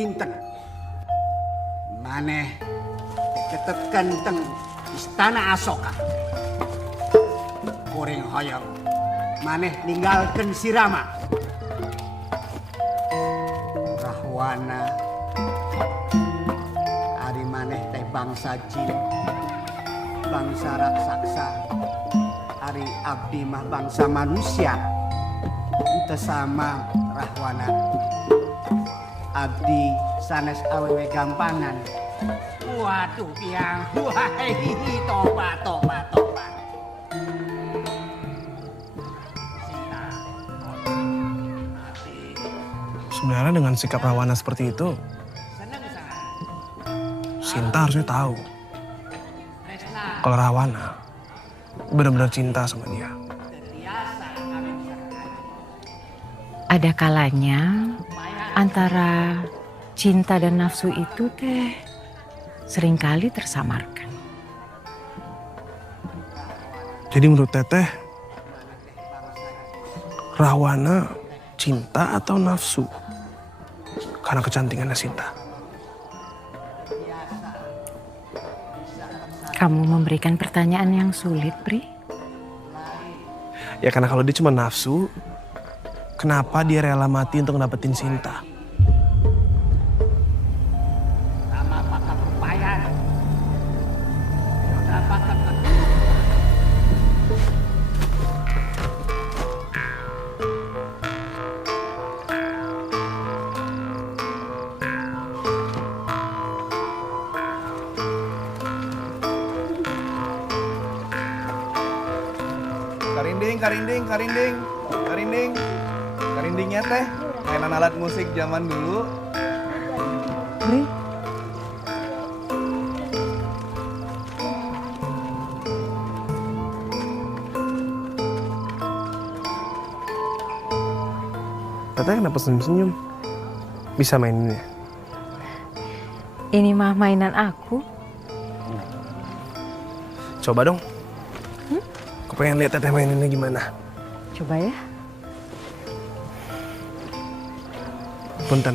dinten maneh ketetken teng Istana Asoka. Kuring hoyong maneh ninggalkeun si Rama. Rahwana ari maneh teh bangsa jin, bangsa raksasa. Ari abdi mah bangsa manusia. Henteu sama Rahwana. Abdi sanes awewe gampangan. Waduh piang, wahai tobat. Sebenarnya dengan sikap Rahwana seperti itu, Sinta harusnya tahu kalau Rahwana benar-benar cinta sama dia. Ada kalanya antara cinta dan nafsu itu teh seringkali tersamarkan. Jadi menurut Teteh, Rahwana cinta atau nafsu karena kecantikannya Sinta? Kamu memberikan pertanyaan yang sulit, Pri. Ya karena kalau dia cuma nafsu, kenapa dia rela mati untuk dapetin Sinta? Sama pakai pepayan. Dapatkan Karindingnya teh mainan alat musik zaman dulu. Pri, Teteh kenapa senyum-senyum? Bisa maininnya? ini mah mainan aku. Coba dong. Aku pengen lihat Teteh maininnya gimana. Coba ya. Punten.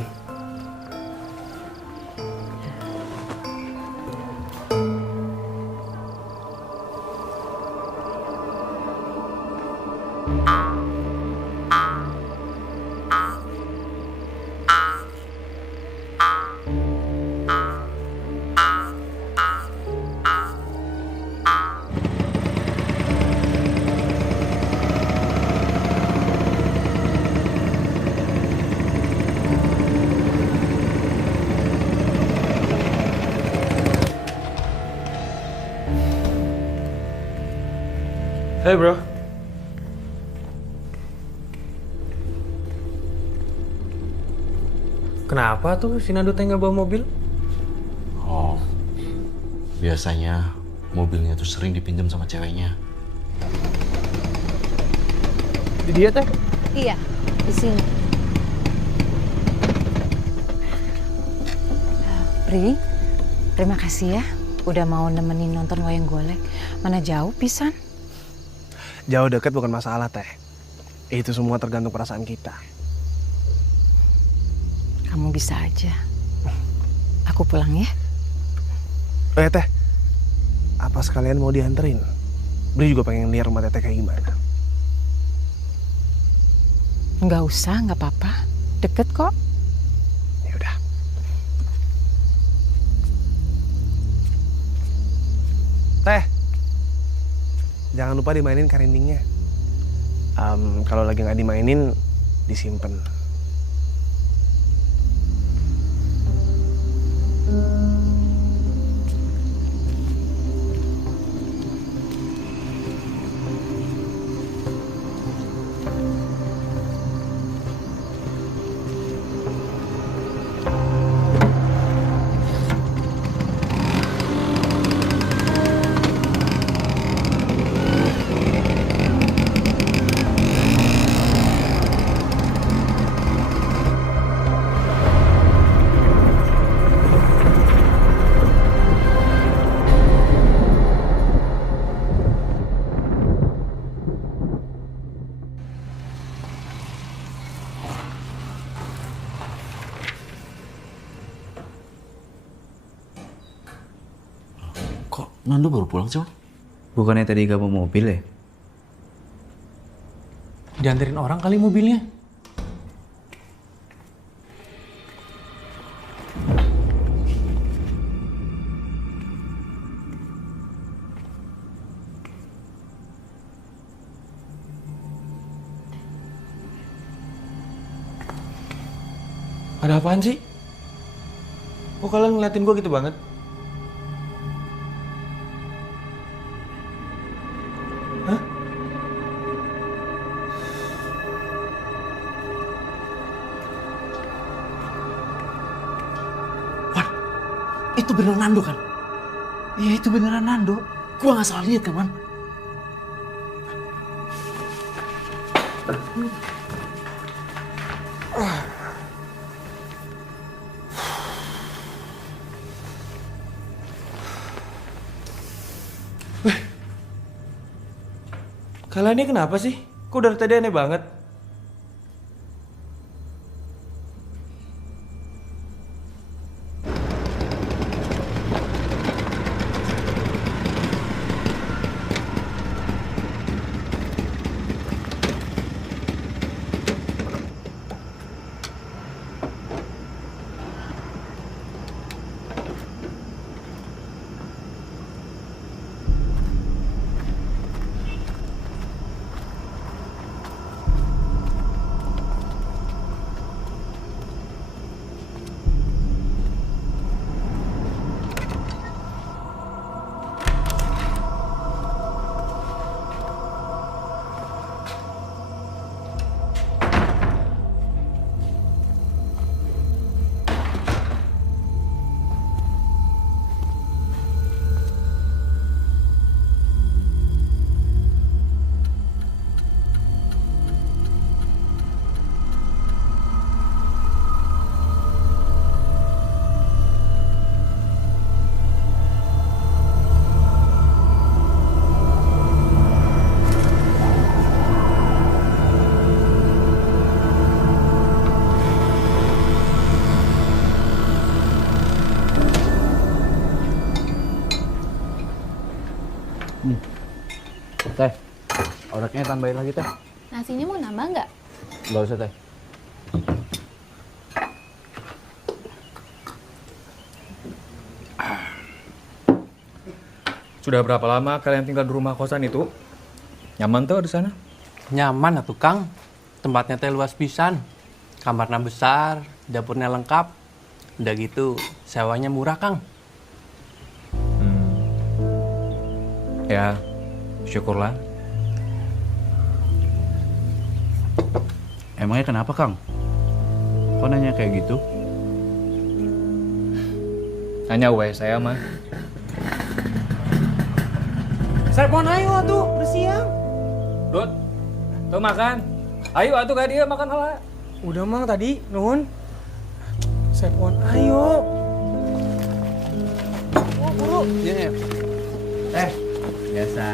Hey bro. Kenapa tuh si Nando teh nggak bawa mobil? Oh, biasanya mobilnya tuh sering dipinjam sama ceweknya. Di dia teh? Iya, di sini. Pri, terima kasih ya udah mau nemenin nonton wayang golek. Mana jauh pisan? Jauh deket bukan masalah Teh. Itu semua tergantung perasaan kita. Kamu bisa aja. Aku pulang ya. Teh, apa sekalian mau dianterin? Bri juga pengen lihat rumah Teteh kayak gimana. Nggak usah, nggak apa-apa. Deket kok. Ya udah. Teh, jangan lupa dimainin karindingnya. Kalau lagi nggak dimainin, disimpan. Nando baru pulang sih, Man? Bukannya tadi gak mau mobil ya? Dianterin orang kali mobilnya. Ada apaan sih? Kok kalian ngeliatin gue gitu banget? Hah? Wan, itu beneran Nando kan? Iya, itu beneran Nando. Gua nggak salah lihat kan, Man? Kalian ini kenapa sih? Kok dari tadi aneh banget? Teh, oreknya tambahin lagi teh. Nasinya mau nambah nggak? Nggak usah teh. Sudah berapa lama kalian tinggal di rumah kosan itu? Nyaman tuh di sana? Nyaman atuh Kang. Tempatnya teh luas pisan. Kamarnya besar, dapurnya lengkap. Udah gitu, sewanya murah Kang. Ya, syukurlah. Emangnya kenapa Kang? Kok nanya kayak gitu? Hanya saya mah. Serpon ayo tuh, udah siang. Dut, tuh makan. Ayo atuh kayak dia makan hala. Udah mang tadi, nuhun. Serpon ayo. Buru. Iya. Teh, biasa.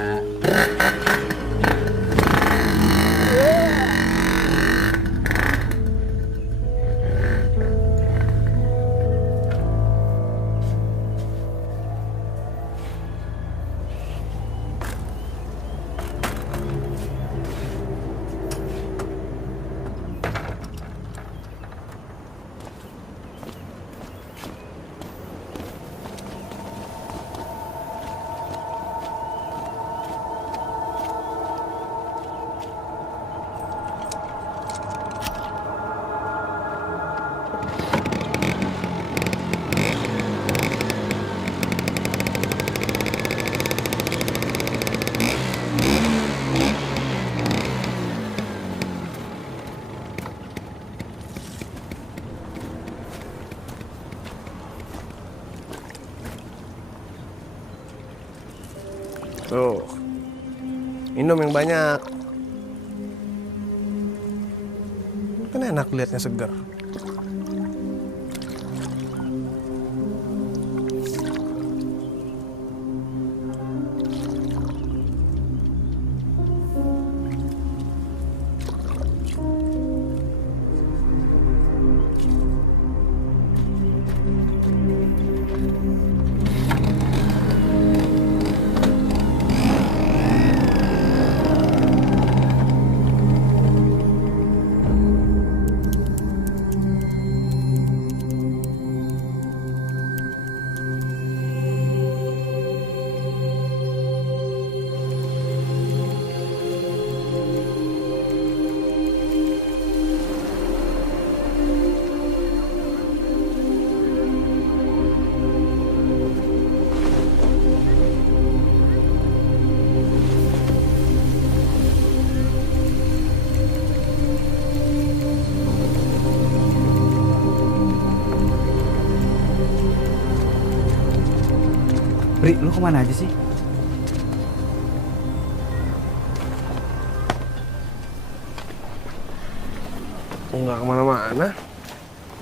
Tuh, minum yang banyak. Kan enak liatnya segar. Bri, lu kemana aja sih? Nggak kemana-mana.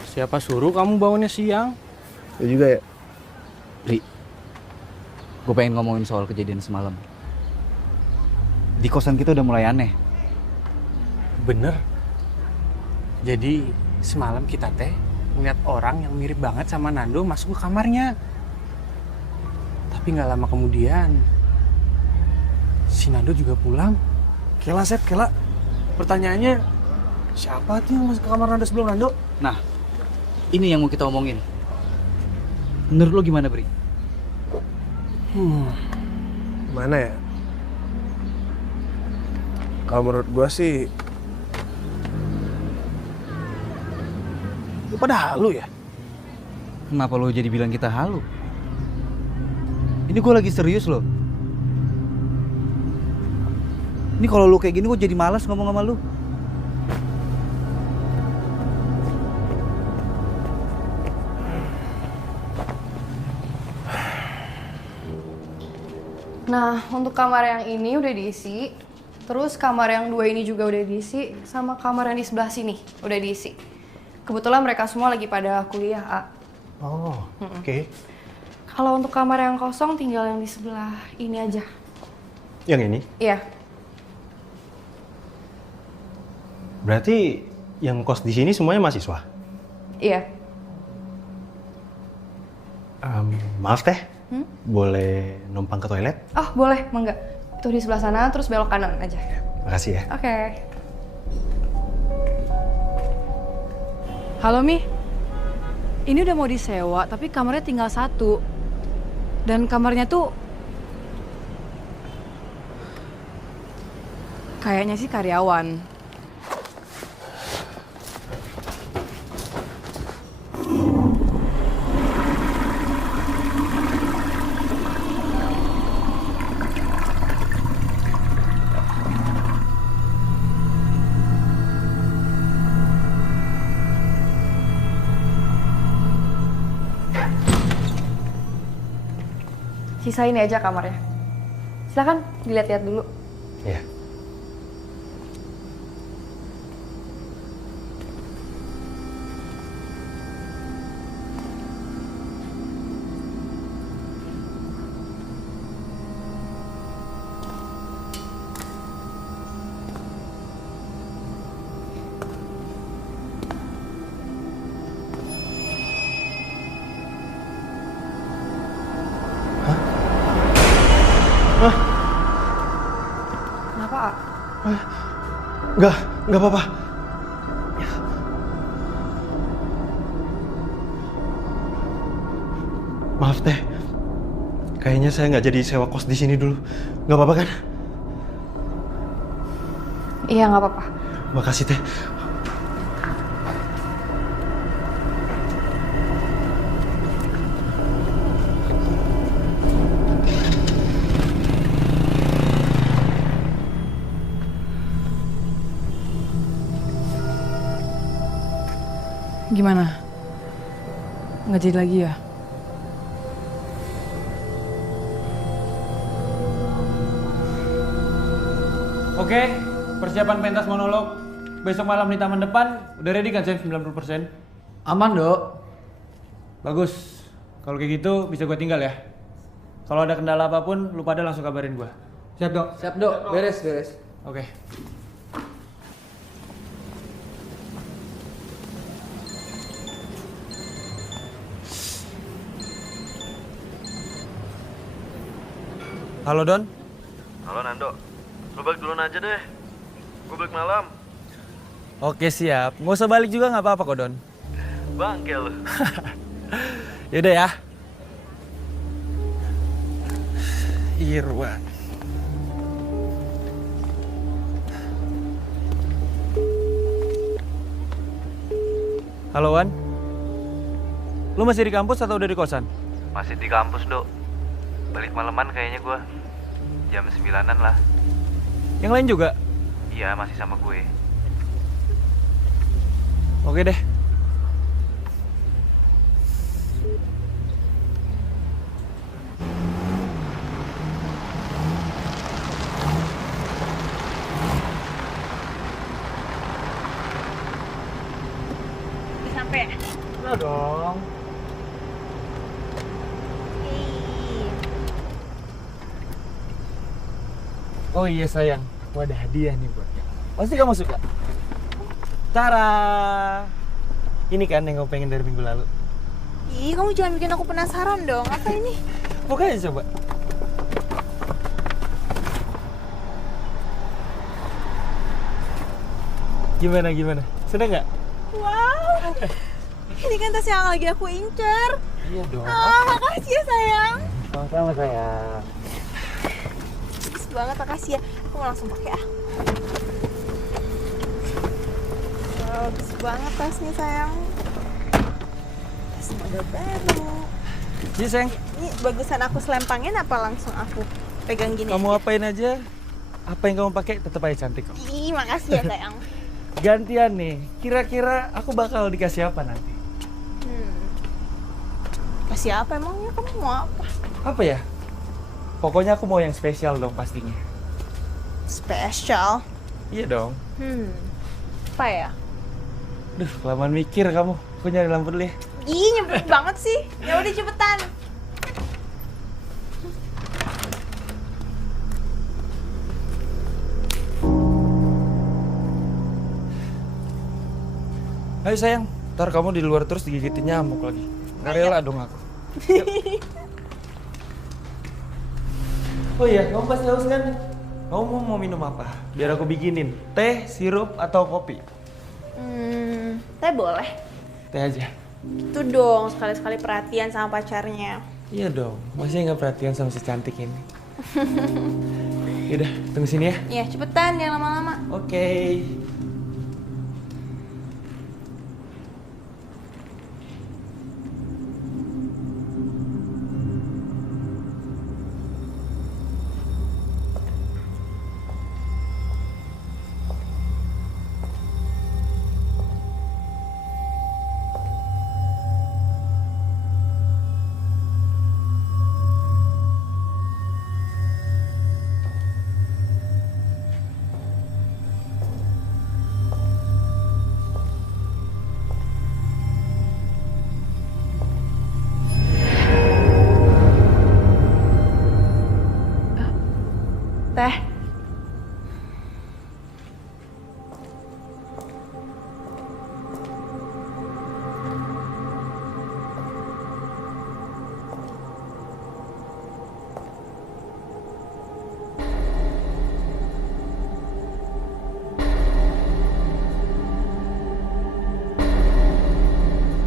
Siapa suruh kamu bangunnya siang? Ya juga ya. Bri, gue pengen ngomongin soal kejadian semalam. Di kosan kita udah mulai aneh. Bener. Jadi semalam kita teh ngeliat orang yang mirip banget sama Nando masuk ke kamarnya. Tapi nggak lama kemudian si Nando juga pulang. Kela, Sep, Kela. Pertanyaannya, siapa tuh yang masuk ke kamar Nando sebelum Nando? Nah, ini yang mau kita omongin. Menurut lo gimana, Bri? Mana ya? Kalau menurut gua sih, lu pada halu ya? Kenapa lo jadi bilang kita halu? Ini gue lagi serius loh. Ini kalau lu kayak gini gue jadi malas ngomong sama lu. Nah, untuk kamar yang ini udah diisi. Terus kamar yang 2 ini juga udah diisi. Sama kamar yang di sebelah sini udah diisi. Kebetulan mereka semua lagi pada kuliah, A. Oh, oke. Kalau untuk kamar yang kosong tinggal yang di sebelah ini aja. Yang ini? Iya. Berarti yang kos di sini semuanya mahasiswa? Iya. Maaf teh, boleh numpang ke toilet? Oh, boleh, mangga. Itu di sebelah sana, terus belok kanan aja. Makasih ya. Oke. Halo, Mi. Ini udah mau disewa, tapi kamarnya tinggal 1. Dan kamarnya tuh kayaknya sih karyawan. Sisa ini aja kamarnya. Silakan dilihat-lihat dulu. Iya. Kenapa, A? Nggak apa-apa. Maaf teh, kayaknya saya nggak jadi sewa kos di sini dulu. Nggak apa-apa kan? Iya, nggak apa-apa. Makasih teh. Gimana? Nggak jadi lagi ya? Oke, persiapan pentas monolog. Besok malam di taman depan, udah ready kan, Sen? 90%? Aman, Dok. Bagus. Kalau kayak gitu, bisa gue tinggal ya. Kalau ada kendala apapun, lu pada langsung kabarin gue. Siap, Dok? Siap, Dok. Beres. Oke. Halo, Don. Halo Nando, lu balik duluan aja deh. Gue balik malam. Oke, siap. Nggak usah balik juga nggak apa-apa kok, Don. Bangke lu. Yaudah ya. Irwan. Halo, Wan. Lu masih di kampus atau udah di kosan? Masih di kampus, Dok. Balik maleman kayaknya gue. Jam 9-an lah. Yang lain juga? Iya, masih sama gue. Oke deh. Apa ya? Lo dong. Oh iya sayang, aku ada hadiah nih buat kamu. Pasti kamu suka. Tara. Ini kan yang kamu pengen dari minggu lalu. Ih, kamu jangan bikin aku penasaran dong. Apa ini? Buka aja coba. Gimana? Seneng nggak? Wow. Ini kan tas yang lagi aku incer. Iya dong. Makasih ya sayang. Sama-sama sayang. Bagus banget, makasih ya. Aku mau langsung pakai ah. Wow, bagus banget tasnya sayang. Tas model baru. Iya sayang. Ini bagusan aku selempangin apa langsung aku pegang gini? Kamu apain aja? Apa yang kamu pakai tetap aja cantik kok. Ih, makasih ya sayang. Gantian nih, kira-kira aku bakal dikasih apa nanti? Kasih apa emangnya? Kamu mau apa? Apa ya? Pokoknya aku mau yang spesial dong pastinya. Spesial? Iya dong. Apa ya? Duh, kelamaan mikir kamu. Aku nyari lampu dulu ya. Ih, nyebelin banget sih. Ya udah cepetan. Ayo sayang, ntar kamu di luar terus digigitin nyamuk lagi. Nggak rela dong aku. Oh iya, kamu pasti haus kan? Kamu mau minum apa? Biar aku bikinin. Teh, sirup, atau kopi? Teh boleh. Teh aja. Itu dong, sekali-sekali perhatian sama pacarnya. Iya dong, masih nggak perhatian sama si cantik ini. Yaudah, tunggu sini ya. Iya, cepetan, jangan lama-lama. Oke. Teh.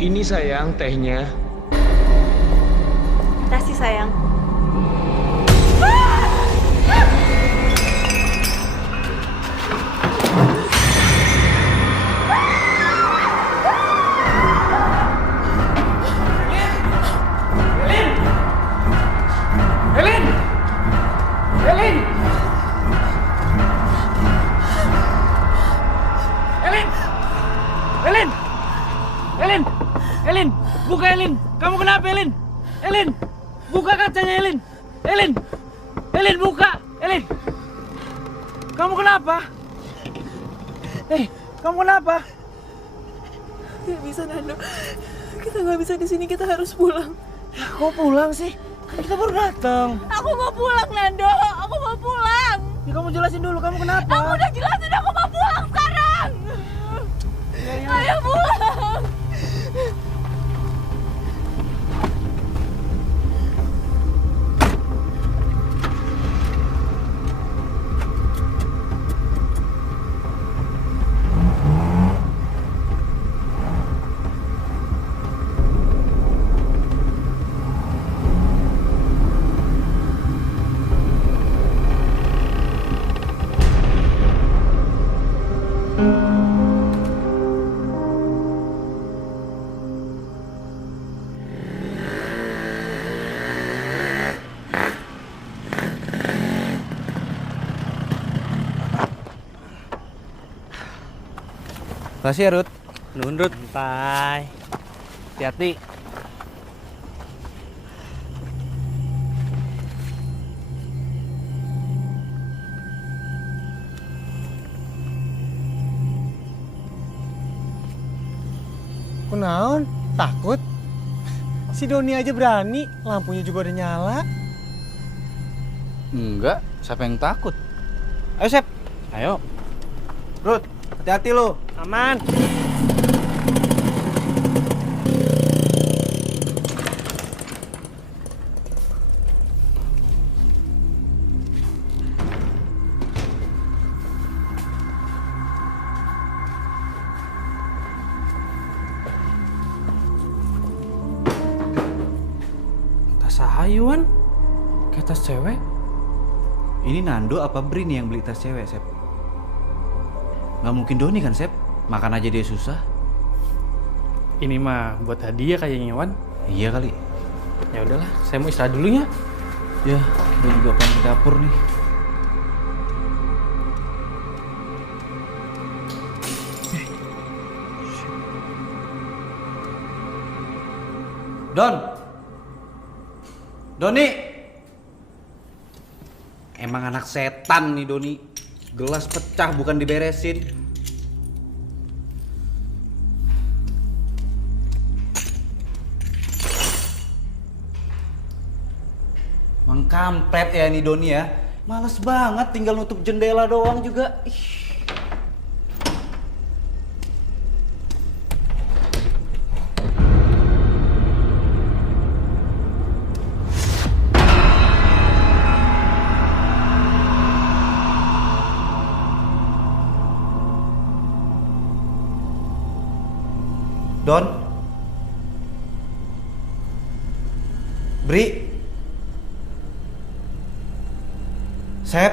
Ini sayang tehnya. Kasih sayang. Elin, buka Elin. Kamu kenapa Elin? Elin, buka kacanya Elin. Elin, buka. Elin, kamu kenapa? Kamu kenapa? Gak bisa Nando, kita nggak bisa di sini, kita harus pulang. Ya, kok pulang sih? Kan kita baru datang. Aku mau pulang Nando, aku mau pulang. Ya kamu jelasin dulu, kamu kenapa? Aku udah jelasin, aku mau pulang sekarang. Ayo pulang. Makasih ya, Rut. Nuhun, Rut. Bye. Hati-hati. Kunaon? Takut? Si Doni aja berani, lampunya juga udah nyala. Enggak, siapa yang takut? Ayo, Sep. Ayo. Rut, hati-hati lo. Aman. Tas sahayuan? Kayak tas cewek? Ini Nando apa Bri nih yang beli tas cewek, Sep? Nggak mungkin Doni kan, Sep? Makan aja dia susah. Ini mah buat hadiah kayaknya, Wan. Iya kali. Ya udahlah, saya mau istirahat dulu ya. Ya, gue juga pengen ke dapur nih. Don! Doni! Emang anak setan nih Doni. Gelas pecah bukan diberesin. Emang kampret ya nih Doni ya. Males banget tinggal nutup jendela doang juga. Ih. Don? Bri? Sep?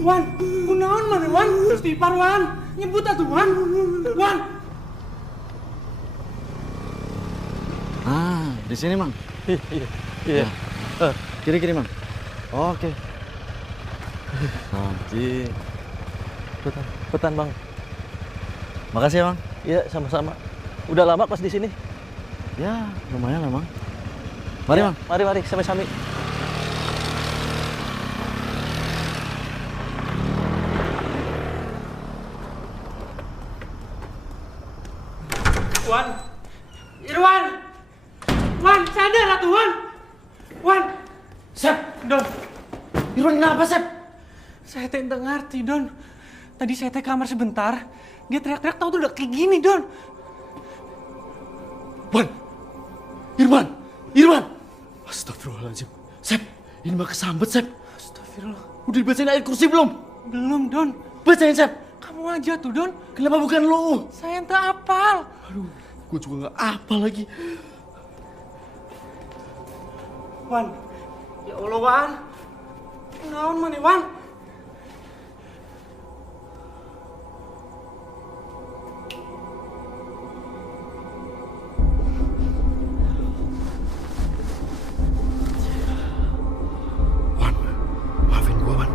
Wan, kunaon mana Wan? Istighfar Wan, nyebut atuh Wan. Wan. Ah, di sini Mang. Iya. Kiri-kiri Mang. Oke. Anjir. Betan Bang. Makasih ya Mang. Iya, sama-sama. Udah lama pas di sini. Ya, lumayan lah Mang. Mari Mang. Mari, sami-sami. Wan. Irwan. Wan, sadar atuh Wan. Wan. Sep, Don. Irwan kenapa, Sep? Saya teh enggak ngerti, Don. Tadi saya teh kamar sebentar, dia teriak-teriak tahu tuh udah kayak gini, Don. Wan. Irwan. Astagfirullahaladzim. Sep, ini mah kesambet, Sep. Astagfirullah. Udah dibacain ayat kursi belum? Belum, Don. Bacain, Sep. Kamu aja tuh, Don. Kenapa bukan lo? Saya entah apal. Aduh, gue juga nggak apa lagi. Wan. Ya Allah, Wan. Naon mana, Wan? Wan, maafin gue, Wan.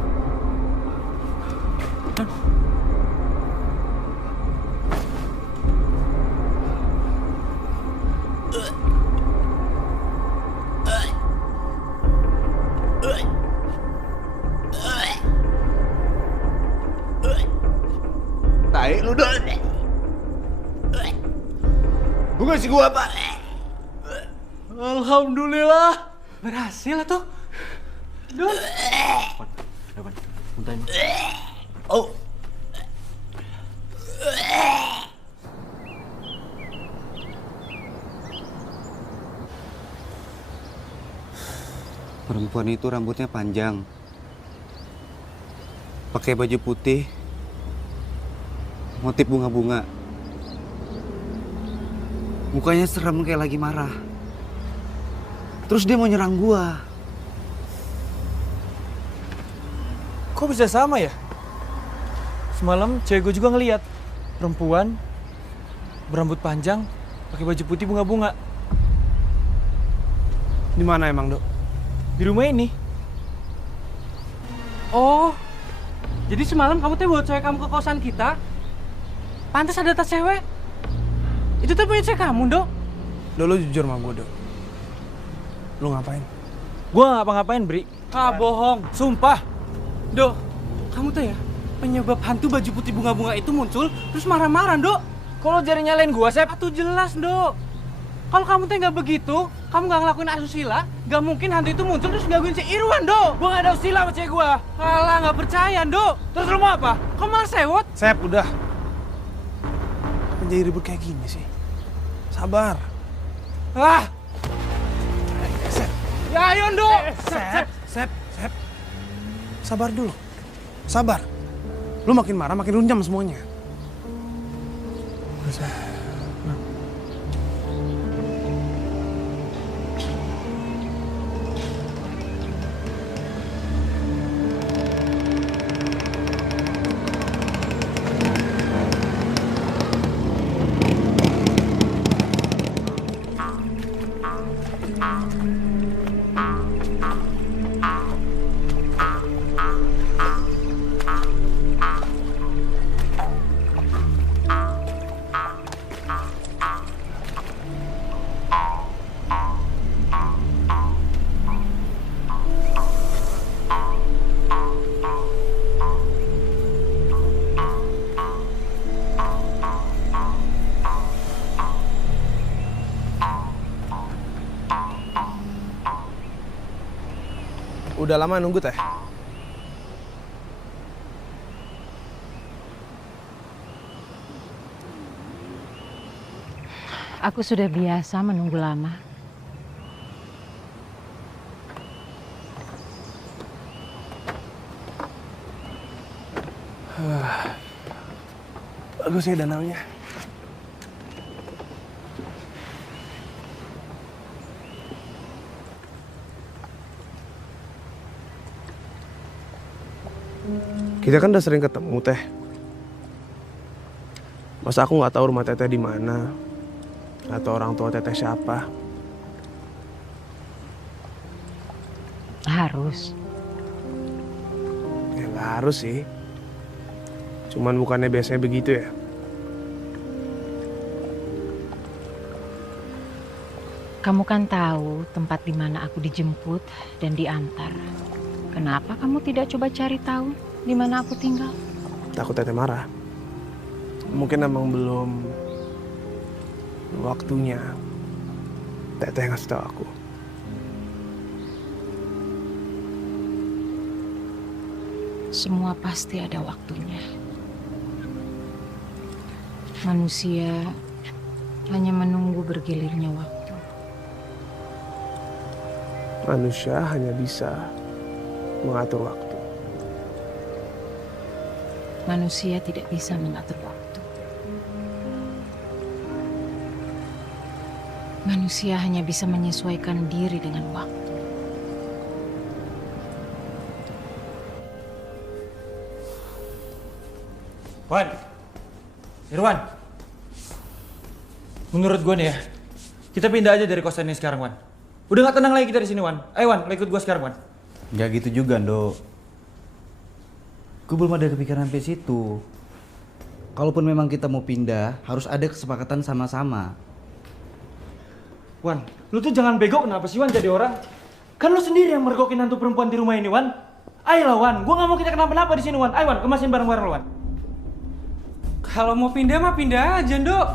baik lu, Dok. Lu ngasih gua apa? Alhamdulillah. Berhasil tuh. Don. Muntahin. Oh. Perempuan itu rambutnya panjang, pakai baju putih, motif bunga-bunga. Mukanya serem kayak lagi marah. Terus dia mau nyerang gua. Kok bisa sama ya? Semalam cewek gue juga ngeliat perempuan berambut panjang, pakai baju putih bunga-bunga. Di mana emang, Dok? Di rumah ini. Oh, jadi semalam kamu tuh bawa cewek kamu ke kosan kita? Pantas ada tas cewek. Itu tuh punya cewek kamu, Dok. Dok, lu jujur sama gue, Dok. Lu ngapain? Gue gak ngapa-ngapain, Bri. Ah, bohong. Sumpah. Dok, kamu tuh ya penyebab hantu baju putih bunga-bunga itu muncul terus marah-marah, Dok. Kalau jari nyalain gue, Sep? Tuh jelas, Dok. Kalau kamu tuh nggak begitu, kamu nggak ngelakuin asusila, nggak mungkin hantu itu muncul terus gangguin si Irwan, Dok. Gue gak ada usil sama cewek gue. Alah, nggak percaya, Dok. Terus lu mau apa? Kamu malah sewot. Sep, udah. Kenapa jadi ribut kayak gini sih? Sabar. Ah! Ya ayo, Dok! Sep. Sabar dulu. Sabar. Lu makin marah, makin runyam semuanya. Udah, Sep. Nah. Udah lama nunggu, Teh? Aku sudah biasa menunggu lama. Bagus ya danaunya. Kita kan udah sering ketemu, Teh. Masa aku nggak tahu rumah Teteh di mana atau orang tua Teteh siapa? Harus. Ya nggak harus sih. Cuman bukannya biasanya begitu ya? Kamu kan tahu tempat di mana aku dijemput dan diantar. Kenapa kamu tidak coba cari tahu di mana aku tinggal? Takut Teteh marah. Mungkin emang belum waktunya Teteh ngasih tahu aku. Semua pasti ada waktunya. Manusia hanya menunggu bergilirnya waktu. Manusia hanya bisa mengatur waktu. Manusia tidak bisa mengatur waktu. Manusia hanya bisa menyesuaikan diri dengan waktu. Wan, Irwan, menurut gue nih ya, kita pindah aja dari kosan ini sekarang, Wan. Udah gak tenang lagi kita di sini, Wan. Ayo, Wan, ikut gue sekarang, Wan. Gak gitu juga, Ndo. Gue belum ada kepikiran sampai situ. Kalaupun memang kita mau pindah, harus ada kesepakatan sama-sama. Wan, lu tuh jangan bego kenapa sih, Wan, jadi orang? Kan lu sendiri yang mergokin hantu perempuan di rumah ini, Wan. Ayolah, Wan, gue gak mau kita kenapa-napa di sini, Wan. Ayo, Wan, kemasin bareng-bareng, Wan. Kalau mau pindah mah pindah aja, Nduk.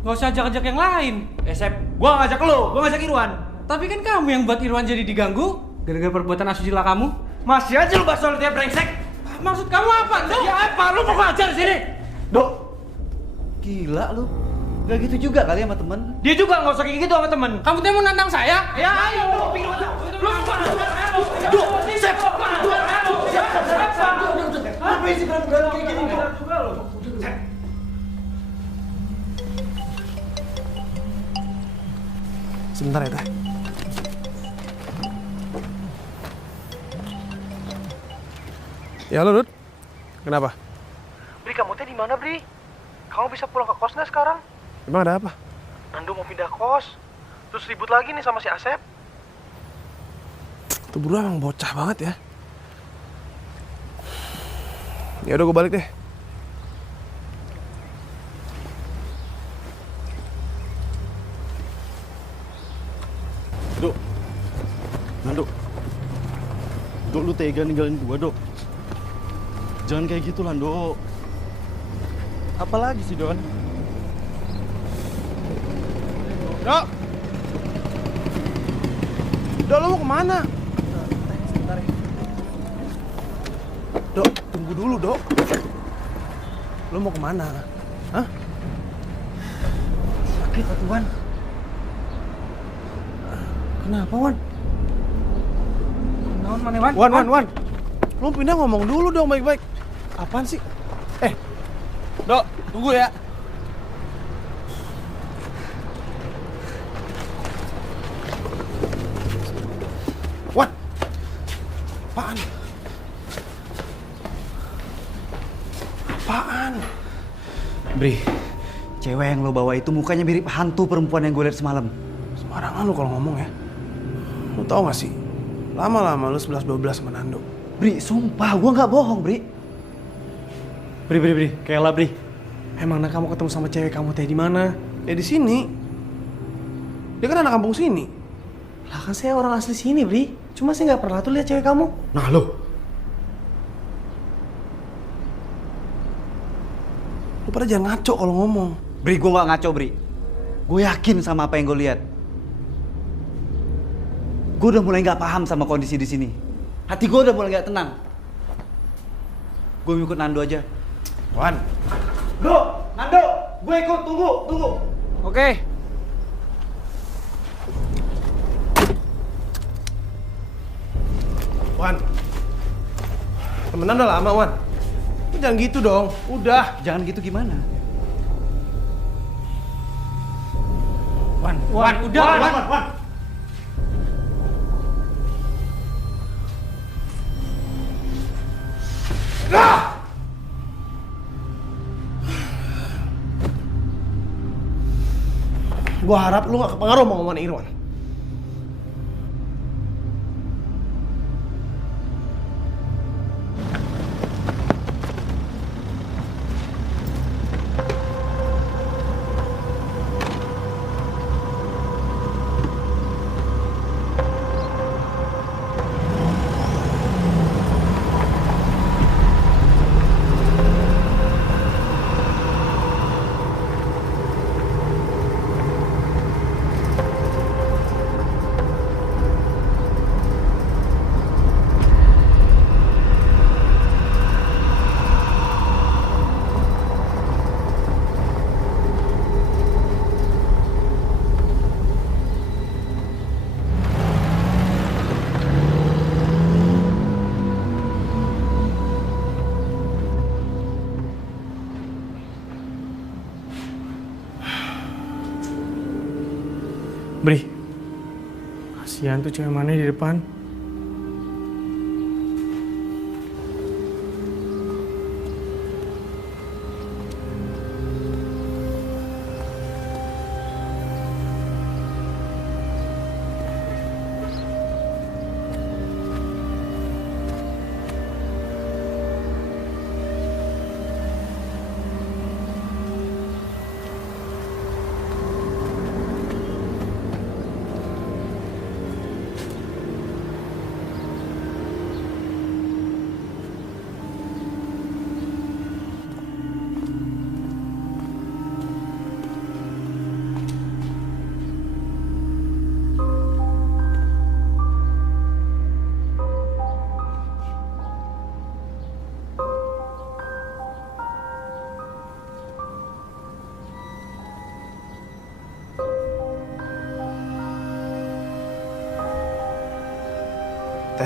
Gak usah ajak-ajak yang lain. Sep, gua ngajak lo, gua ngajak Irwan. Tapi kan kamu yang buat Irwan jadi diganggu gara-gara perbuatan asusila kamu. Masih aja lu bahas soal dia brengsek. Maksud kamu apa, Nduk? Ya apa? Lu mau ngajar sini? Dok, gila lu. Gak gitu juga kali sama temen. Dia juga nggak usah kayak gitu sama temen. Kamu tuh mau nantang saya? Ya ayo, lu Duh, Sep. Apa sih berantem kayak gini? Sebentar ya, Teh. Ya, halo, Dut. Kenapa? Bri, kamu teh di mana, Bri? Kamu bisa pulang ke kos nggak sekarang? Emang ada apa? Nando mau pindah kos. Terus ribut lagi nih sama si Asep. Tuh berdua emang bocah banget ya. Ya udah gue balik deh. Dok, Nando, Dok lu tega ninggalin gua, Dok. Jangan kayak gitu lah, Dok. Apalagi sih, Don? Dok! Dok, lo mau kemana? Sebentar ya. Dok, tunggu dulu, Dok. Lo mau kemana? Hah? Sakit, Wan. Kenapa, Wan? Naon mana, Wan? Wan. Lo pindah ngomong dulu dong baik-baik. Apaan sih? Dok, tunggu ya. Wan! Apaan? Apaan? Bri, cewek yang lo bawa itu mukanya mirip hantu perempuan yang gue lihat semalam. Sembarangan lu kalau ngomong ya. Lu tau gak sih? Lama-lama lu 11-12 sama Nando. Bri, sumpah gue nggak bohong, Bri. Bri, kayalah Bri. Emangnya kamu ketemu sama cewek kamu teh di mana? Ya di sini. Dia kan anak kampung sini. Lah kan saya orang asli sini, Bri. Cuma saya nggak pernah tuh lihat cewek kamu. Nah lo. Lu pada jangan ngaco kalau ngomong. Bri, gue nggak ngaco, Bri. Gue yakin sama apa yang gue lihat. Gue udah mulai nggak paham sama kondisi di sini. Hati gue udah mulai nggak tenang. Gue ikut Nando aja. Wan. Nando, gue ikut. Tunggu. Oke. Wan. Temenan udah lama, Wan. Lu jangan gitu dong. Udah. Jangan gitu gimana? Wan. Gua harap lu gak kepengaruh sama omongan Irwan. Bri, kasihan tuh cewek mana di depan.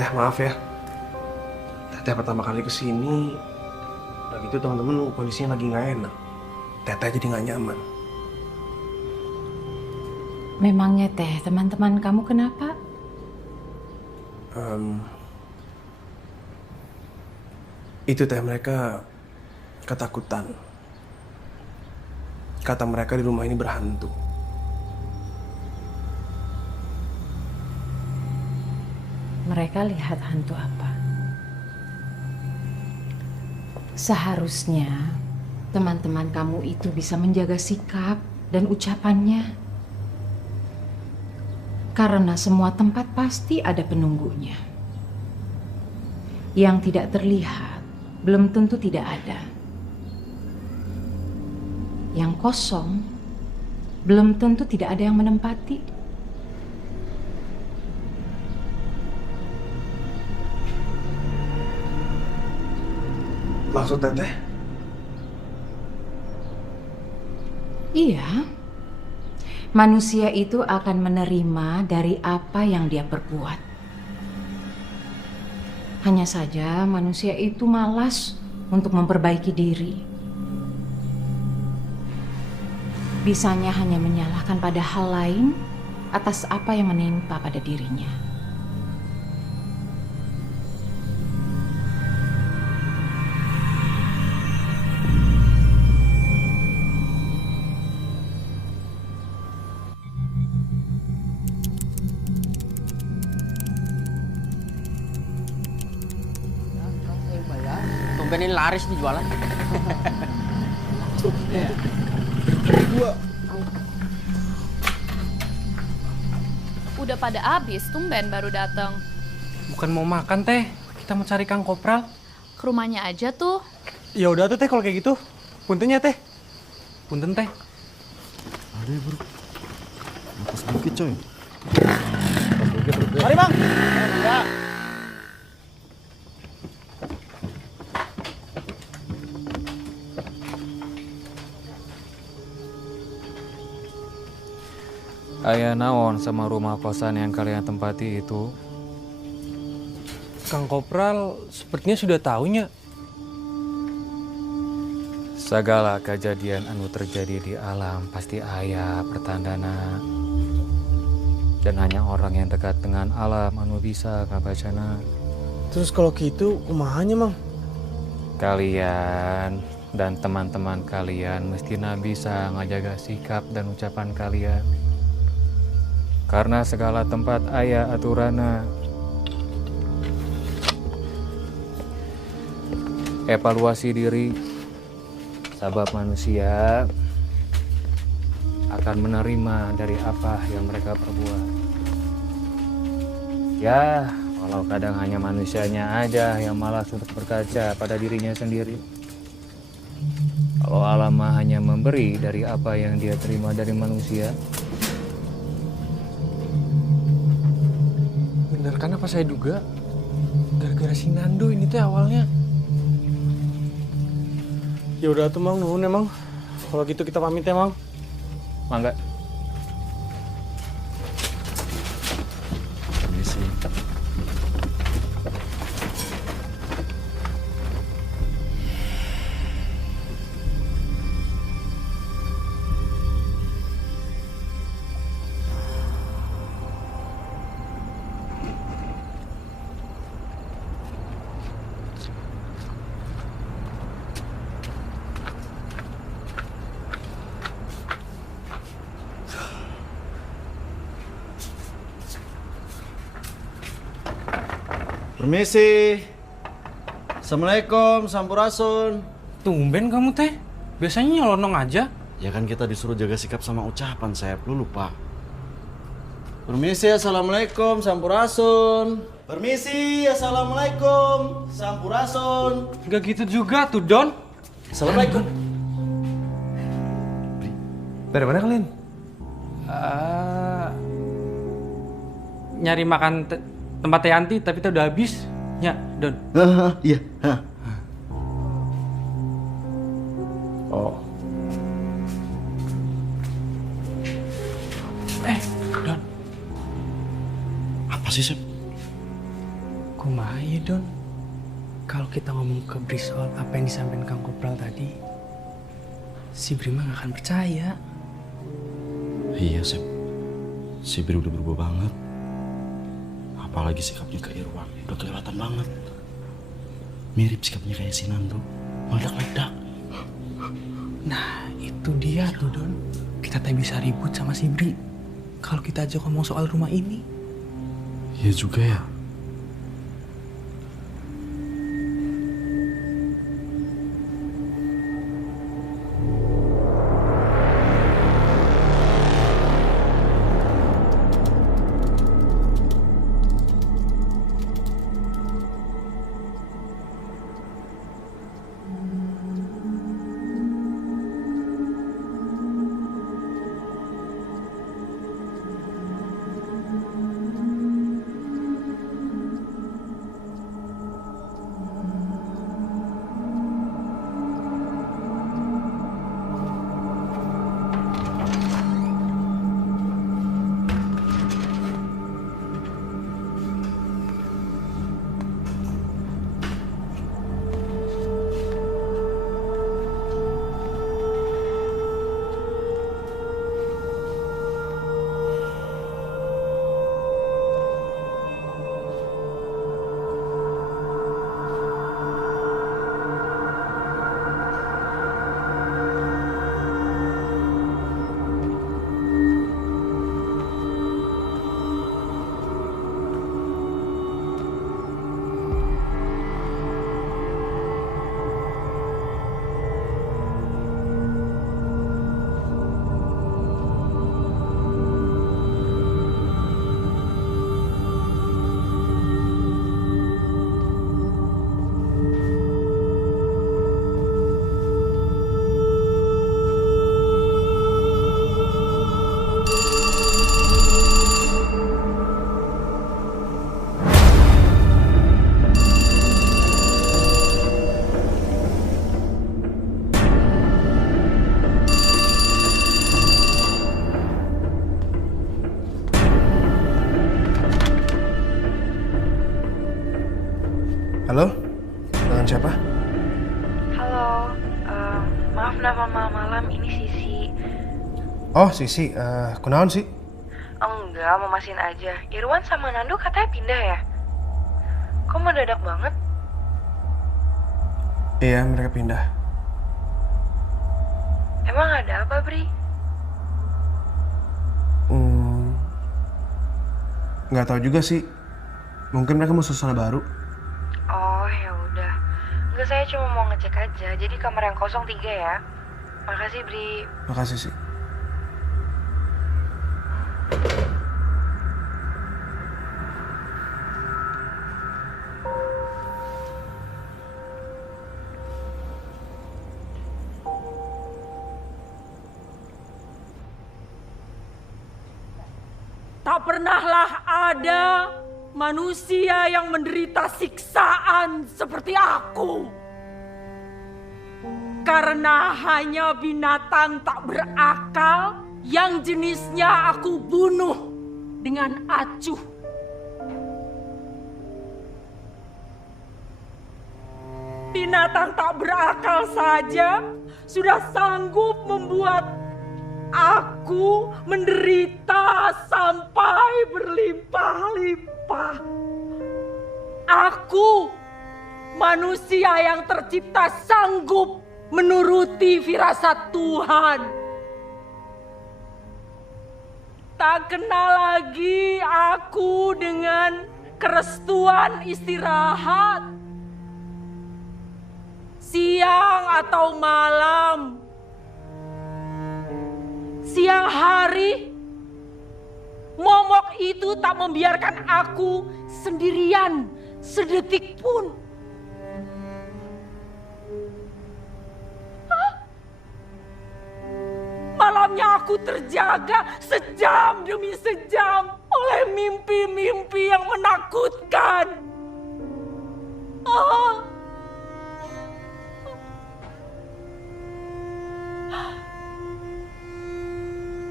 Teh, maaf ya. Teteh pertama kali kesini, udah gitu teman-teman kondisinya lagi nggak enak. Teteh jadi nggak nyaman. Memangnya Teh, teman-teman kamu kenapa? Itu Teh, mereka ketakutan. Kata mereka di rumah ini berhantu. Mereka lihat hantu apa? Seharusnya teman-teman kamu itu bisa menjaga sikap dan ucapannya. Karena semua tempat pasti ada penunggunya. Yang tidak terlihat belum tentu tidak ada. Yang kosong belum tentu tidak ada yang menempati. Maksud Teteh? Iya. Manusia itu akan menerima dari apa yang dia perbuat. Hanya saja manusia itu malas untuk memperbaiki diri. Bisanya hanya menyalahkan pada hal lain atas apa yang menimpa pada dirinya. Tumben ini laris nih jualan. Udah pada habis, tumben baru datang. Bukan mau makan Teh, kita mau cari Kang Kopral. Ke rumahnya aja tuh. Ya udah tuh Teh kalau kayak gitu. Puntennya Teh. Punten Teh. Ada ya bro. Napas dikit coy. Mari bang. Ya. Aya naon sama rumah kosan yang kalian tempati itu? Kang Kopral sepertinya sudah tahunya. Segala kejadian anu terjadi di alam pasti aya pertandana. Dan hanya orang yang dekat dengan alam anu bisa ngabacana. Terus kalau gitu, kumahanya mang? Kalian dan teman-teman kalian mestinya bisa ngajaga sikap dan ucapan kalian. Karena segala tempat aya aturana. Evaluasi diri. Sabab manusia akan menerima dari apa yang mereka perbuat. Ya, kalau kadang hanya manusianya aja yang malas untuk berkaca pada dirinya sendiri. Kalau alam mah hanya memberi dari apa yang dia terima dari manusia. Bener kan apa saya duga? Gara-gara si Nando ini teh awalnya. Ya udah tuh mang, nuhun emang. Kalau gitu kita pamit ya mang. Mangga. Permisi. Permisi. Assalamualaikum, sampurasun. Tumben kamu teh. Biasanya nyelonong aja. Ya kan kita disuruh jaga sikap sama ucapan, Sep. Lu lupa. Permisi, assalamualaikum, sampurasun. Permisi, assalamualaikum, sampurasun. Gak gitu juga tuh, Don. Assalamualaikum. Dari mana kalian? Nyari makan tempat Teh Yanti, tapi teh udah habis. Ya, Don. Iya. Oh. Don. Apa sih, Sep? Kayaknya Don, kalau kita ngomong ke Bri soal apa yang disampaikan Kang Kopral tadi, si Bri mah gak akan percaya. Iya, Sep. Si Bri udah berubah banget. Apalagi sikapnya ke Irwan, udah kelewatan banget. Mirip sikapnya kayak si Nando, meledak-ledak. Nah, itu dia tuh Don. Kita tak bisa ribut sama si Bri kalau kita aja ngomong soal rumah ini. Iya juga ya. Halo? Dengan siapa? Halo, maaf nama malam, ini Sisi. Oh, Sisi. Kunaon sih? Enggak, mau masihin aja. Irwan sama Nando katanya pindah ya? Kok mendadak banget? Iya, mereka pindah. Emang ada apa, Bri? Nggak tahu juga sih. Mungkin mereka mau suasana baru. Oh, ya udah. Enggak, saya cuma mau ngecek aja. Jadi kamar yang 03 ya. Makasih, Bri. Makasih sih. Tak pernahlah ada manusia yang menderita siksaan seperti aku. Karena hanya binatang tak berakal yang jenisnya aku bunuh dengan acuh. Binatang tak berakal saja sudah sanggup membuat aku menderita sampai berlimpah-limpah. Aku, manusia yang tercipta sanggup menuruti firasat Tuhan. Tak kenal lagi aku dengan kerestuan istirahat. Siang atau malam. Siang hari, momok itu tak membiarkan aku sendirian sedetik pun. Malamnya aku terjaga sejam demi sejam oleh mimpi-mimpi yang menakutkan.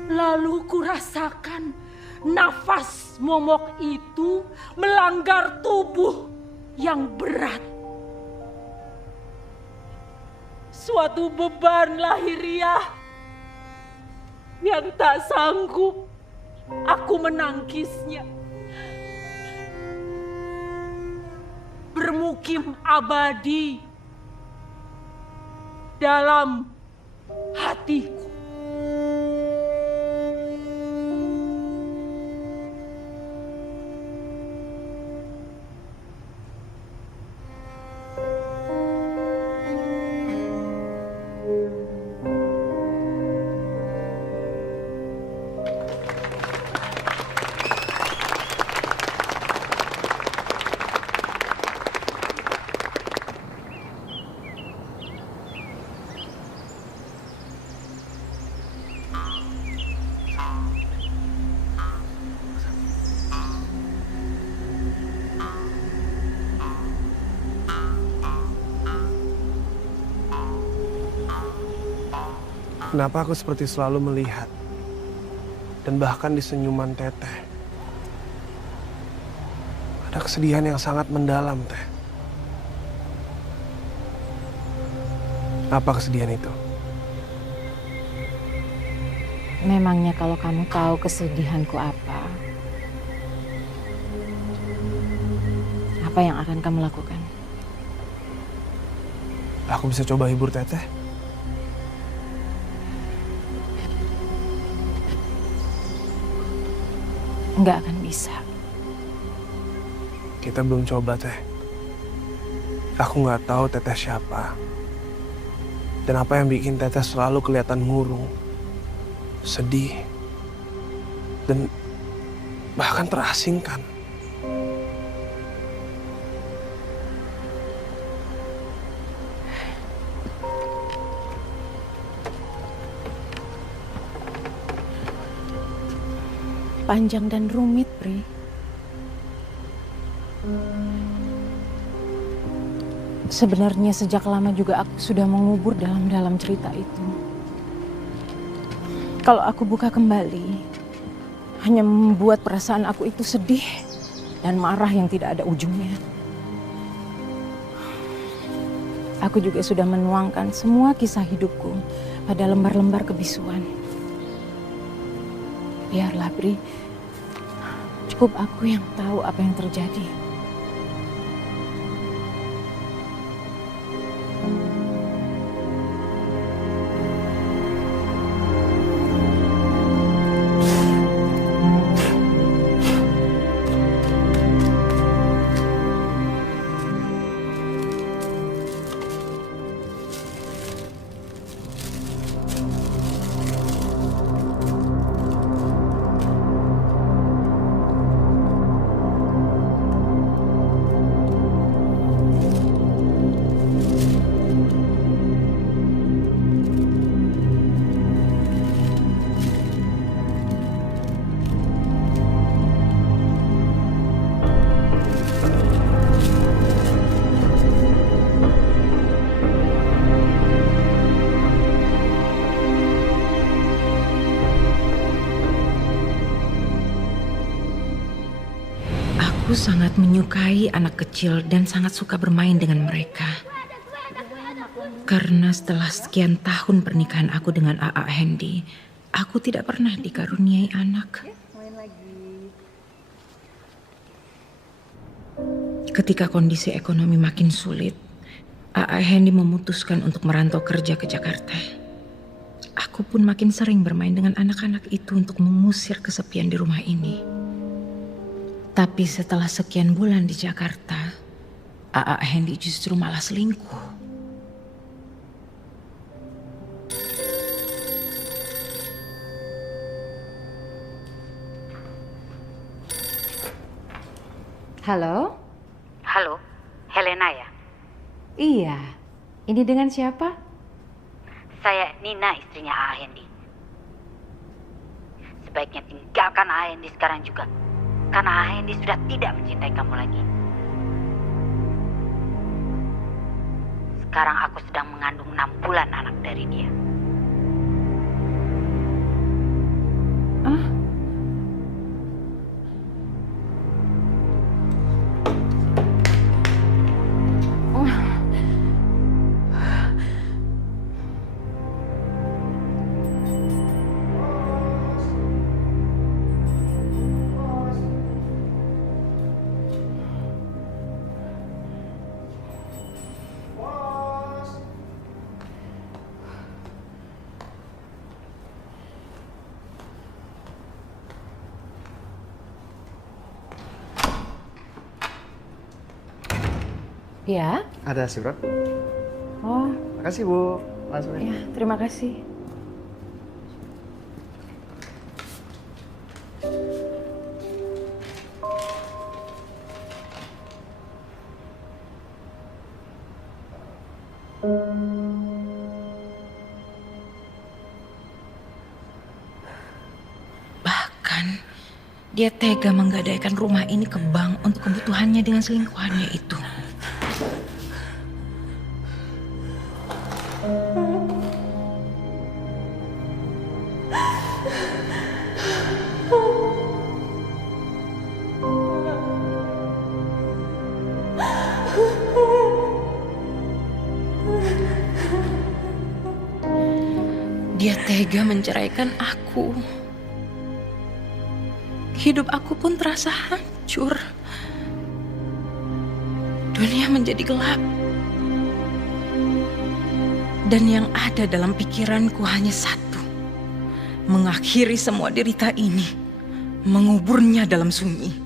Lalu kurasakan nafas momok itu melanggar tubuh yang berat. Suatu beban lahiriah yang tak sanggup aku menangkisnya. Bermukim abadi dalam hatiku. Kenapa aku seperti selalu melihat dan bahkan di senyuman Teteh ada kesedihan yang sangat mendalam, Teh. Apa kesedihan itu? Memangnya kalau kamu tahu kesedihanku apa yang akan kamu lakukan? Aku bisa coba hibur Teteh. Nggak akan bisa. Kita belum coba, Teh. Aku nggak tahu Teteh siapa. Dan apa yang bikin Teteh selalu kelihatan murung, sedih, dan bahkan terasingkan. Panjang dan rumit, Pri. Sebenarnya sejak lama juga aku sudah mengubur dalam cerita itu. Kalau aku buka kembali, hanya membuat perasaan aku itu sedih dan marah yang tidak ada ujungnya. Aku juga sudah menuangkan semua kisah hidupku pada lembar-lembar kebisuan. Biarlah, Bri. Cukup aku yang tahu apa yang terjadi. Aku sangat menyukai anak kecil dan sangat suka bermain dengan mereka. Karena setelah sekian tahun pernikahan aku dengan A.A. Hendy, aku tidak pernah dikaruniai anak. Ketika kondisi ekonomi makin sulit, A.A. Hendy memutuskan untuk merantau kerja ke Jakarta. Aku pun makin sering bermain dengan anak-anak itu untuk mengusir kesepian di rumah ini. Tapi setelah sekian bulan di Jakarta, A.A. Hendy justru malah selingkuh. Halo? Halo, Helena ya? Iya. Ini dengan siapa? Saya Nina, istrinya A.A. Hendy. Sebaiknya tinggalkan A.A. Hendy sekarang juga. Karena A.A. Hendy sudah tidak mencintai kamu lagi. Sekarang aku sedang mengandung 6 bulan anak dari dia. Ya? Ada surat. Oh. Makasih Bu. Langsung aja. Ya, terima kasih. Bahkan dia tega menggadaikan rumah ini ke bank untuk kebutuhannya dengan selingkuhannya itu. Dia tega menceraikan aku. Hidup aku pun terasa hancur. Dunia menjadi gelap. Dan yang ada dalam pikiranku hanya satu. Mengakhiri semua derita ini. Menguburnya dalam sunyi.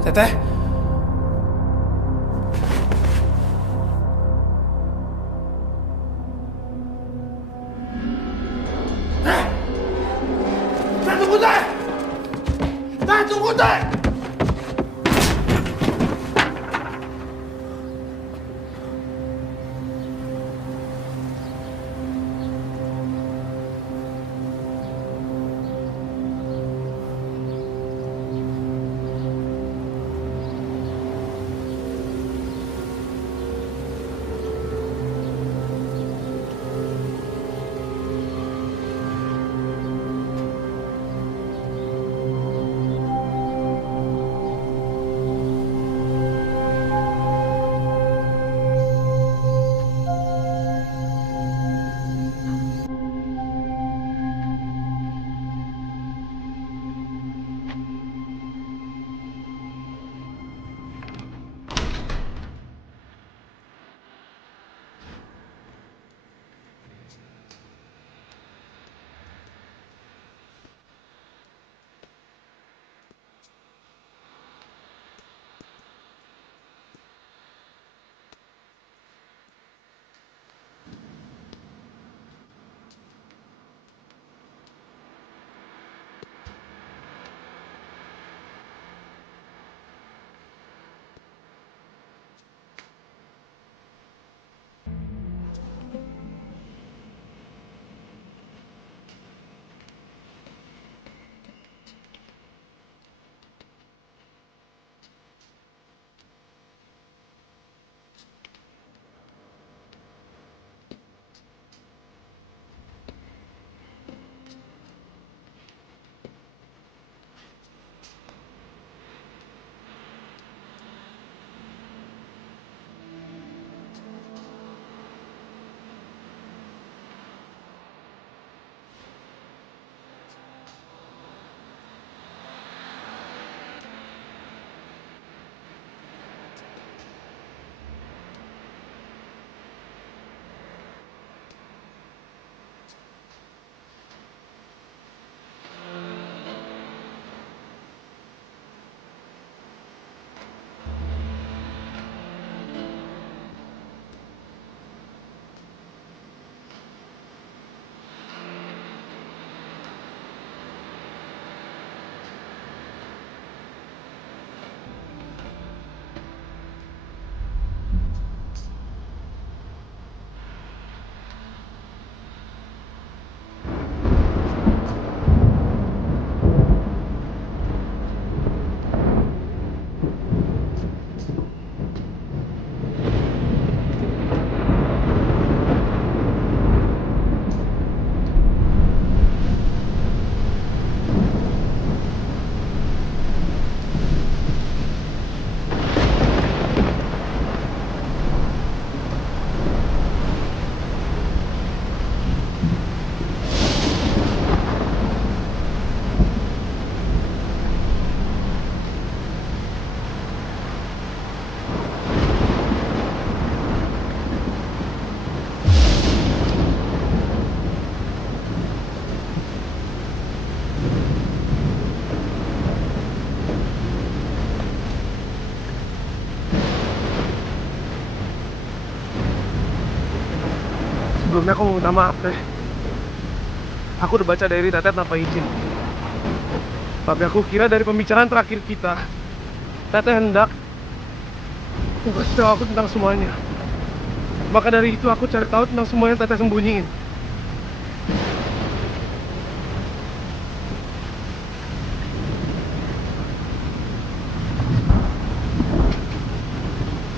Teteh. Tunggu, Teh! Teh, tunggu, Teh! Sebelumnya aku mau minta maaf, Teh. Aku udah baca diary Teteh tanpa izin. Tapi aku kira dari pembicaraan terakhir kita, Teteh hendak kasih tahu aku tentang semuanya. Maka dari itu aku cari tahu tentang semua yang Teteh sembunyiin.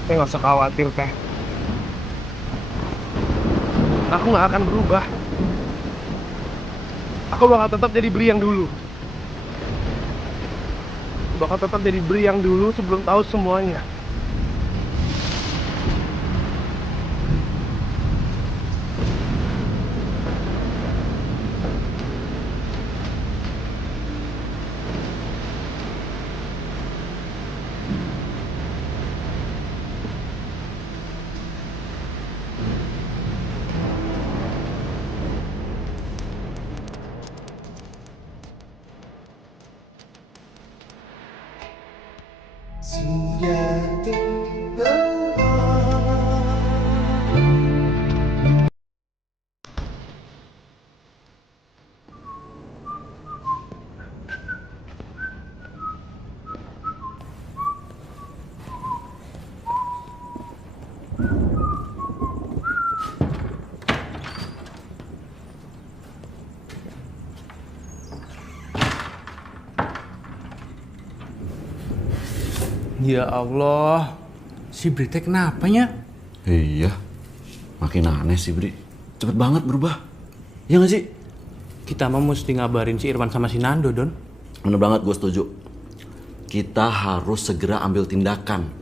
Teh nggak usah khawatir, Teh. Aku nggak akan berubah. Aku bakal tetap jadi Bri yang dulu. Bakal tetap jadi Bri yang dulu sebelum tahu semuanya. Ya Allah, si Brite kenapanya? Iya, makin aneh sih Bri. Cepet banget berubah. Iya gak sih? Kita mah mesti ngabarin si Irwan sama si Nando, Don. Bener banget, gue setuju. Kita harus segera ambil tindakan.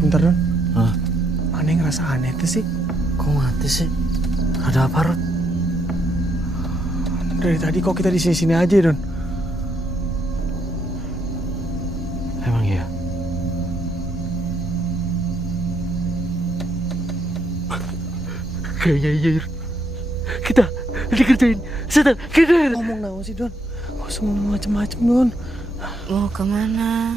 Bentar, Don. Hah? Aneh ngerasa aneh tuh sih. Kok mati sih? Ada apa, Rod? Dari tadi kok kita di sini aja, Don. Emang iya? Kayaknya iya, Ir. Kita dikerjain setan. Kita ngomong naon sih, Don? Gak usah ngomong macem-macem, Don. Mau kemana?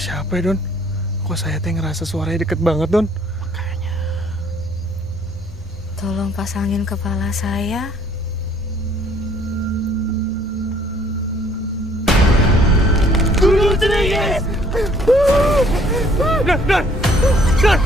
Siapa ya, Don? Kok saya teh ngerasa suaranya deket banget, Don? Tolong pasangin kepala saya. Guru Cenengis! Don! Don! Don! Don!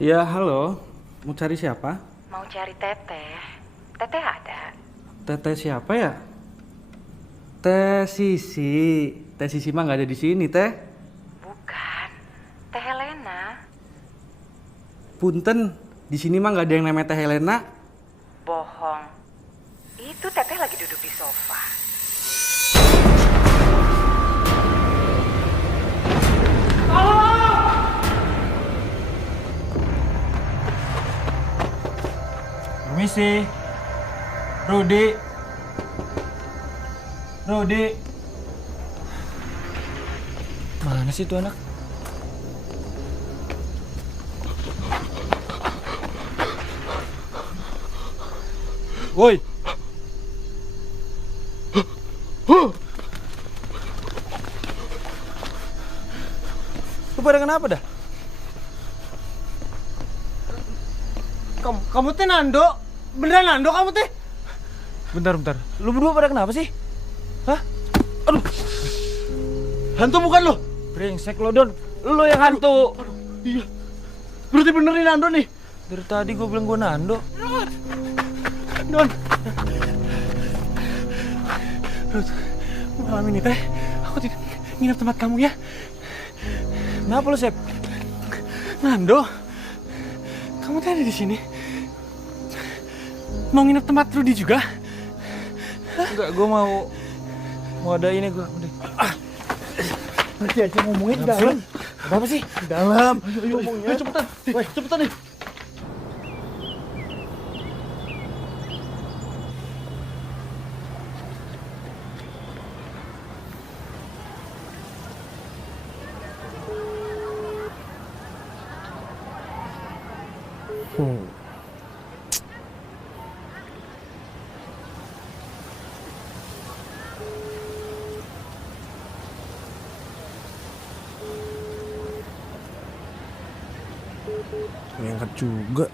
Ya, halo. Mau cari siapa? Mau cari Teteh. Teteh ada. Teteh siapa ya? Teh Sisi. Teh Sisi mah nggak ada di sini, Teh. Bukan. Teh Helena. Punten, di sini mah nggak ada yang namanya Teh Helena. Bohong. Itu Teteh lagi duduk di sofa. Permisi. Rudi. Rudi. Mana sih tuh anak? Woi. Lu pada kenapa dah? Kamu teh Nando? Beneran Nando kamu teh? Bentar. Lu berdua pada kenapa sih? Hah? Aduh. Hantu bukan lu? Brengsek lo, Don. Lu yang hantu. Aduh, iya. Berarti bener nih Nando nih. Dari tadi gue bilang gue Nando. Don. Malam ini teh, aku tidak nginep tempat kamu ya. Kenapa lu, Sep? Nando, kamu teh ada di sini. Mau nginep tempat Rudy juga? Enggak, gue mau ada ini gue. Nanti aja ngomongin di dalam. Apa sih? Di dalam. Ayo ngomongnya. Ayo cepetan. Cepetan nih. Ngangkat juga.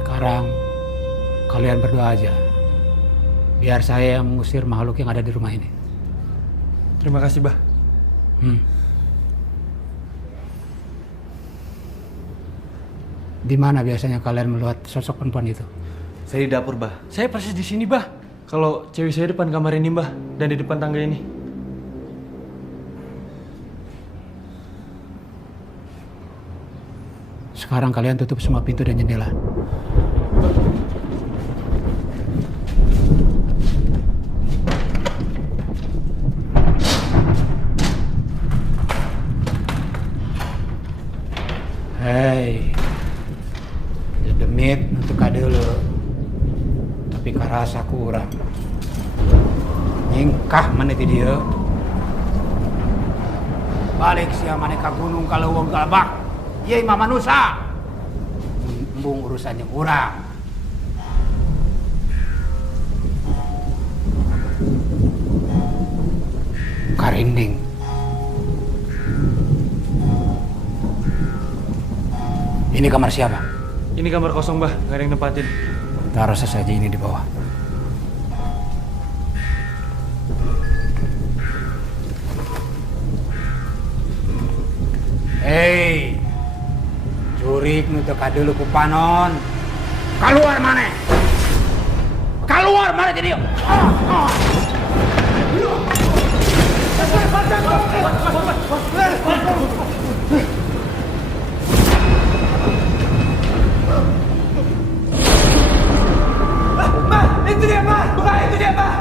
Sekarang kalian berdoa aja. Biar saya yang mengusir makhluk yang ada di rumah ini. Terima kasih, Bah. Di mana biasanya kalian melihat sosok perempuan itu? Saya di dapur, Bah. Saya persis di sini, Bah. Kalau cewek saya depan kamar ini, Bah, dan di depan tangga ini. Sekarang kalian tutup semua pintu dan jendela. Hei, demit untuk dulu, tapi karasa kurang. Nyingkah meniti dia. Balik siya maneka gunung kalau wong galbak. Ye mama manusia. Embung urusannya kurang. Karinding. Ini kamar siapa? Ini kamar kosong, Bah. Nggak ada yang nempatin. Taruh saja ini di bawah. Hei, jurik nu teu kadeuleuk ku panon. Keluar mana? Keluar mana jadi? Mbak, itu dia Mbak! Mbak, itu dia Mbak!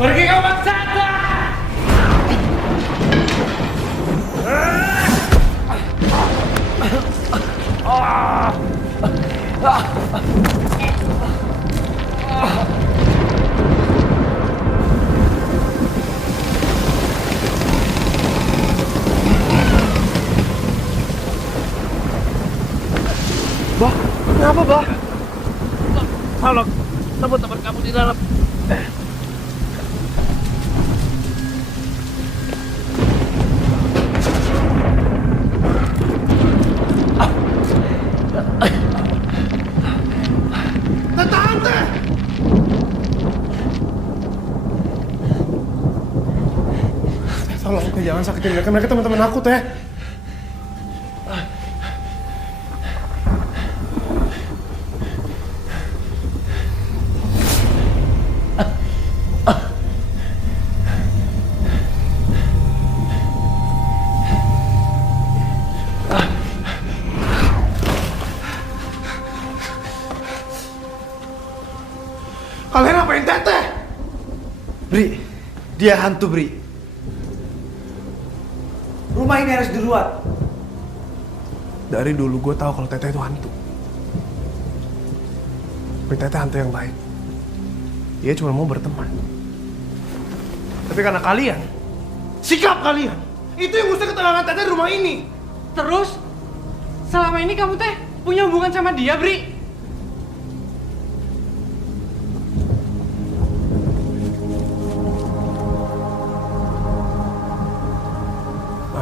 Pergi kau bangsata! Bah, kenapa, Bah? Tolong, teman-teman kamu di dalam. Tante! Tolong, Teh, jangan sakitin mereka. Mereka teman-teman aku, Teh. Kalian apain Teteh? Bri, dia hantu Bri. Rumah ini harus diruat. Dari dulu gue tahu kalau Teteh itu hantu. Tapi Teteh hantu yang baik. Dia cuma mau berteman. Tapi karena kalian, Sikap kalian, itu yang ngusir ketenangan Teteh di rumah ini. Terus, selama ini kamu teh punya hubungan sama dia, Bri?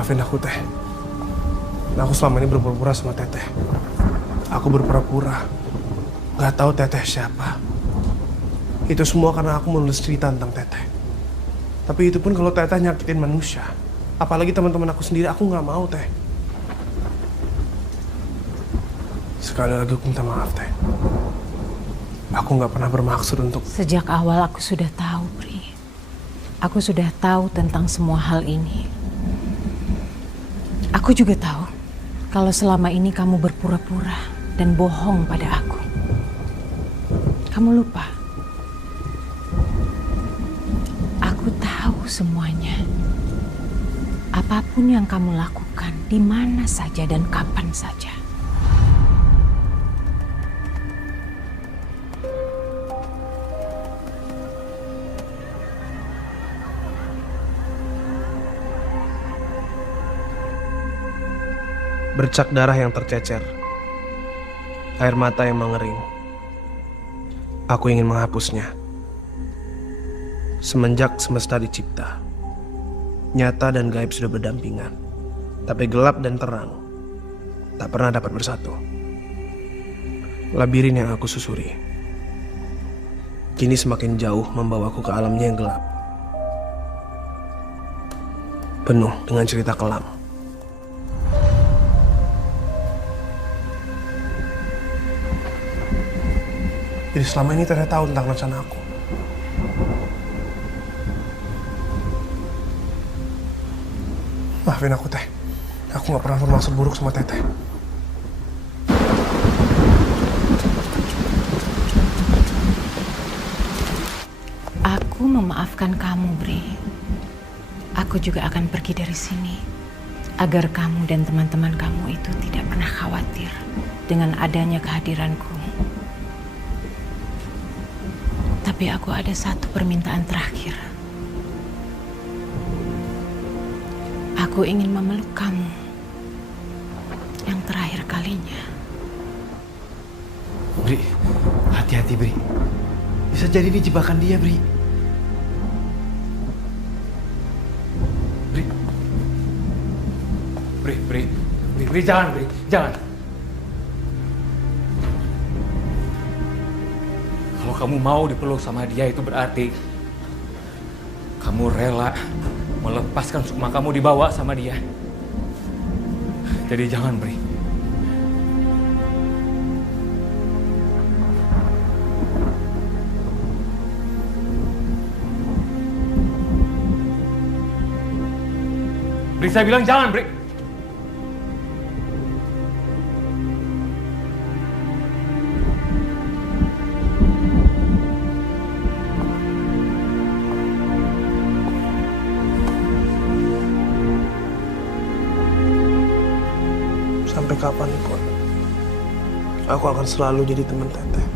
maafin aku, Teh. Aku selama ini berpura-pura sama Teteh. Aku berpura-pura nggak tahu Teteh siapa. Itu semua karena aku menulis cerita tentang Teteh. Tapi itu pun kalau Teteh nyakitin manusia. Apalagi teman-teman aku sendiri, aku nggak mau, Teh. Sekali lagi aku minta maaf, Teh. Aku nggak pernah bermaksud untuk... Sejak awal aku sudah tahu, Bri. Aku sudah tahu tentang semua hal ini. Aku juga tahu kalau selama ini kamu berpura-pura dan bohong pada aku. Kamu lupa. Aku tahu semuanya. Apapun yang kamu lakukan, di mana saja dan kapan saja. Bercak darah yang tercecer, air mata yang mengering. Aku ingin menghapusnya. Semenjak semesta dicipta, nyata dan gaib sudah berdampingan. Tapi gelap dan terang tak pernah dapat bersatu. Labirin yang aku susuri kini semakin jauh membawaku ke alamnya yang gelap, penuh dengan cerita kelam. Jadi selama ini Teteh tahu tentang rencana aku. Maafin aku, Teh. Aku gak pernah bermaksud buruk sama Teteh. Aku memaafkan kamu, Bri. Aku juga akan pergi dari sini agar kamu dan teman-teman kamu itu tidak pernah khawatir dengan adanya kehadiranku. Tapi aku ada satu permintaan terakhir. Aku ingin memeluk kamu yang terakhir kalinya. Bri, hati-hati Bri. Bisa jadi ini jebakan dia, Bri. Bri, jangan, Bri, jangan. Kalau kamu mau dipeluk sama dia itu berarti kamu rela melepaskan sukma kamu dibawa sama dia. Jadi jangan, Bri. Bri, saya bilang jangan, Bri. Sampai kapanpun, aku akan selalu jadi teman Teteh.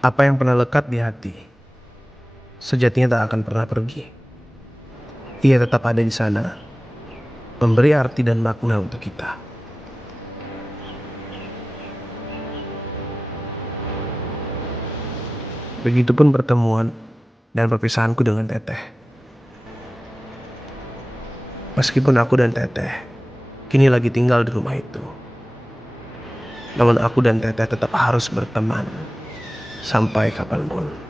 Apa yang pernah lekat di hati, sejatinya tak akan pernah pergi. Ia tetap ada di sana, memberi arti dan makna untuk kita. Begitupun pertemuan dan perpisahanku dengan Teteh. Meskipun aku dan Teteh kini lagi tinggal di rumah itu, namun aku dan Teteh tetap harus berteman sampai kapanpun.